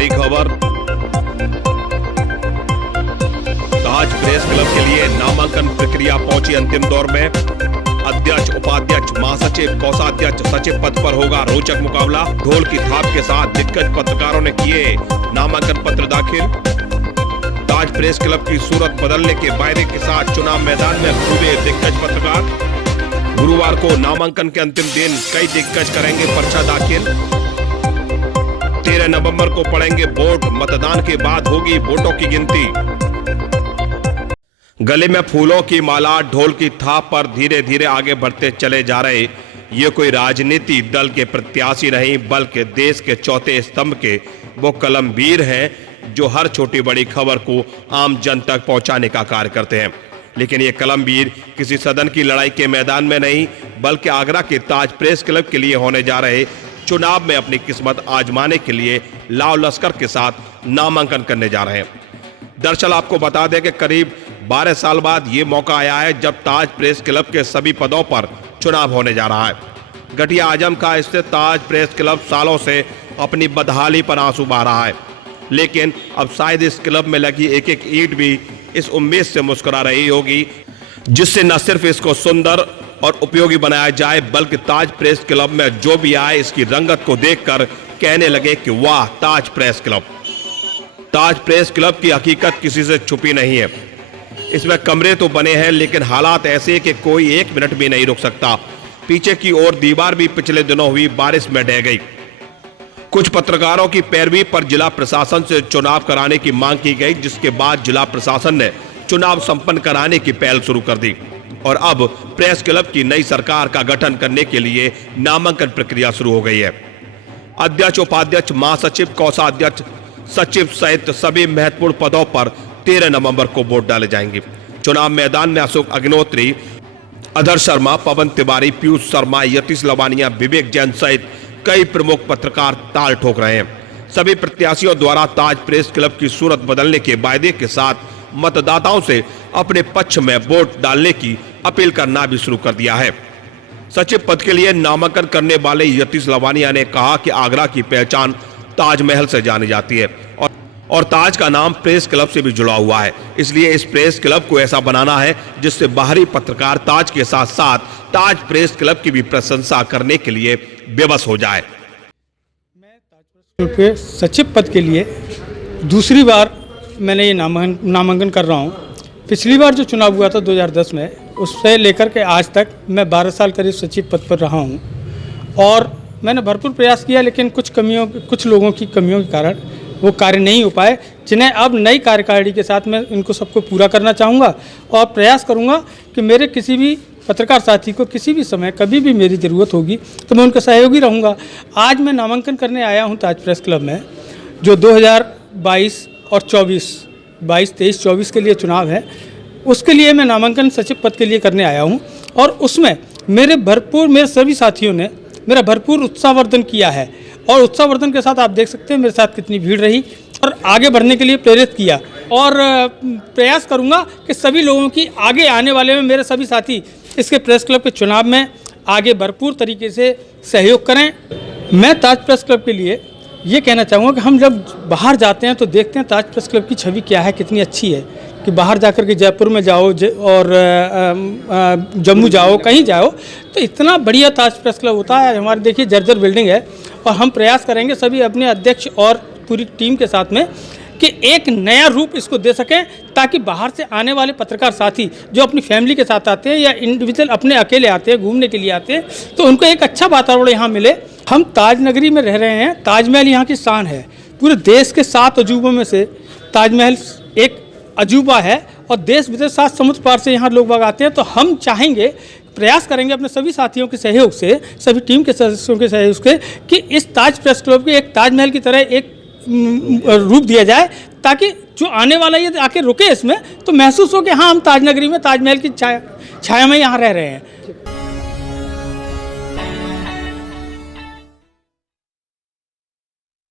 बड़ी खबर। ताज press club के लिए नामांकन प्रक्रिया पहुंची अंतिम दौर में। अध्यक्ष, उपाध्यक्ष, महासचिव, कोषाध्यक्ष, सचिव पद पर होगा रोचक मुकाबला। ढोल की थाप के साथ दिग्गज पत्रकारों ने किए नामांकन पत्र दाखिल। ताज प्रेस क्लब की सूरत बदलने के वायदे के साथ चुनाव मैदान में कूदे दिग्गज पत्रकार। गुरुवार को नामांकन के अंतिम दिन कई दिग्गज करेंगे पर्चा दाखिल। 13 नवंबर को पड़ेंगे वोट। मतदान के बाद होगी वोटों की गिनती। गले में फूलों की माला, ढोल की थाप पर धीरे धीरे आगे बढ़ते चले जा रहे ये कोई राजनीति दल के प्रत्याशी नहीं, बल्कि देश के चौथे स्तंभ के वो कलमवीर हैं जो हर छोटी बड़ी खबर को आम जन तक पहुंचाने का कार्य करते हैं। लेकिन ये कलमवीर किसी सदन की लड़ाई के मैदान में नहीं, बल्कि आगरा के ताज प्रेस क्लब के लिए होने जा रहे चुनाव में अपनी किस्मत आजमाने के लिए लाव लश्कर के साथ नामांकन करने जा रहे हैं। दरअसल आपको बता दें कि करीब 12 साल बाद ये मौका आया है जब ताज प्रेस क्लब के सभी पदों पर चुनाव होने जा रहा है। गठिया आजम का स्थित ताज प्रेस क्लब सालों से अपनी बदहाली पर आंसू बहा रहा है, लेकिन अब शायद इस क्लब में लगी एक एक ईंट भी इस उम्मीद से मुस्कुरा रही होगी जिससे न सिर्फ इसको सुंदर और उपयोगी बनाया जाए, बल्कि ताज प्रेस क्लब में जो भी आए इसकी रंगत को देखकर कहने लगे कि वाह ताज प्रेस क्लब। ताज प्रेस क्लब की हकीकत किसी से छुपी नहीं है। इसमें कमरे तो बने हैं, लेकिन हालात ऐसे कि कोई 1 मिनट भी नहीं रुक सकता। पीछे की ओर दीवार भी पिछले दिनों हुई बारिश में ढह गई। कुछ पत्रकारों की पैरवी पर जिला प्रशासन से चुनाव कराने की मांग की गई, जिसके बाद जिला प्रशासन ने चुनाव संपन्न कराने की पहल शुरू कर दी और अब प्रेस क्लब की नई सरकार का गठन करने के लिए नामांकन प्रक्रिया शुरू हो गई है। अध्यक्ष, उपाध्यक्ष, महासचिव, कोषाध्यक्ष, सचिव सहित सभी महत्वपूर्ण पदों पर 13 नवंबर को वोट डाले जाएंगे। चुनाव मैदान में अशोक अग्निहोत्री, अधर शर्मा, पवन तिवारी, पीयूष शर्मा, यतीश लवानिया, विवेक जैन सहित कई प्रमुख पत्रकार ताल ठोक रहे हैं। सभी प्रत्याशियों द्वारा ताज प्रेस क्लब की सूरत बदलने के वायदे के साथ मतदाताओं से अपने पक्ष में वोट डालने की अपील करना भी शुरू कर दिया है। सचिव पद के लिए नामांकन करने वाले यतीश लवानिया ने कहा कि आगरा की पहचान ताजमहल से जानी जाती है और ताज का नाम प्रेस क्लब से भी जुड़ा हुआ है, इसलिए इस प्रेस क्लब को ऐसा बनाना है जिससे बाहरी पत्रकार ताज के साथ साथ ताज प्रेस क्लब की भी प्रशंसा करने के लिए बेबस हो जाए। मैं ताज प्रेस क्लब के सचिव पद के लिए दूसरी बार मैंने ये नामांकन कर रहा हूँ। पिछली बार जो चुनाव हुआ था 2010 में, उससे लेकर के आज तक मैं 12 साल करीब सचिव पद पर रहा हूँ और मैंने भरपूर प्रयास किया, लेकिन कुछ लोगों की कमियों के कारण वो कार्य नहीं हो पाए, जिन्हें अब नई कार्यकारिणी के साथ मैं इनको सबको पूरा करना चाहूँगा और प्रयास करूँगा कि मेरे किसी भी पत्रकार साथी को किसी भी समय कभी भी मेरी ज़रूरत होगी तो मैं उनका सहयोगी रहूँगा। आज मैं नामांकन करने आया हूँ ताज प्रेस क्लब में, जो 2022 और 22, 23, 24 के लिए चुनाव है, उसके लिए मैं नामांकन सचिव पद के लिए करने आया हूँ और उसमें मेरे सभी साथियों ने मेरा भरपूर उत्साहवर्धन किया है और उत्साहवर्धन के साथ आप देख सकते हैं मेरे साथ कितनी भीड़ रही और आगे बढ़ने के लिए प्रेरित किया और प्रयास करूंगा कि सभी लोगों की आगे आने वाले में मेरे सभी साथी इसके प्रेस क्लब के चुनाव में आगे भरपूर तरीके से सहयोग करें। मैं ताज प्रेस क्लब के लिए ये कहना चाहूँगा कि हम जब बाहर जाते हैं तो देखते हैं ताज प्रेस क्लब की छवि क्या है, कितनी अच्छी है कि बाहर जाकर के जयपुर में जाओ और जम्मू जाओ, कहीं जाओ तो इतना बढ़िया ताज प्रेस क्लब होता है। हमारी देखिए जर्जर बिल्डिंग है और हम प्रयास करेंगे सभी अपने अध्यक्ष और पूरी टीम के साथ में कि एक नया रूप इसको दे सकें, ताकि बाहर से आने वाले पत्रकार साथी जो अपनी फैमिली के साथ आते हैं या इंडिविजुअल अपने अकेले आते हैं, घूमने के लिए आते हैं, तो उनको एक अच्छा वातावरण यहाँ मिले। हम ताज नगरी में रह रहे हैं, ताजमहल यहाँ की शान है। पूरे देश के 7 अजूबों में से ताजमहल एक अजूबा है और देश विदेश 7 समुद्र पार से यहाँ लोग बाग आते हैं। तो हम चाहेंगे, प्रयास करेंगे अपने सभी साथियों के सहयोग से, सभी टीम के सदस्यों के सहयोग से कि इस ताज प्रेस क्लब के एक ताजमहल की तरह एक रूप दिया जाए, ताकि जो आने वाला ये आके रुके इसमें तो महसूस हो कि हाँ हम ताज नगरी में ताजमहल की छाया में यहाँ रह रहे हैं।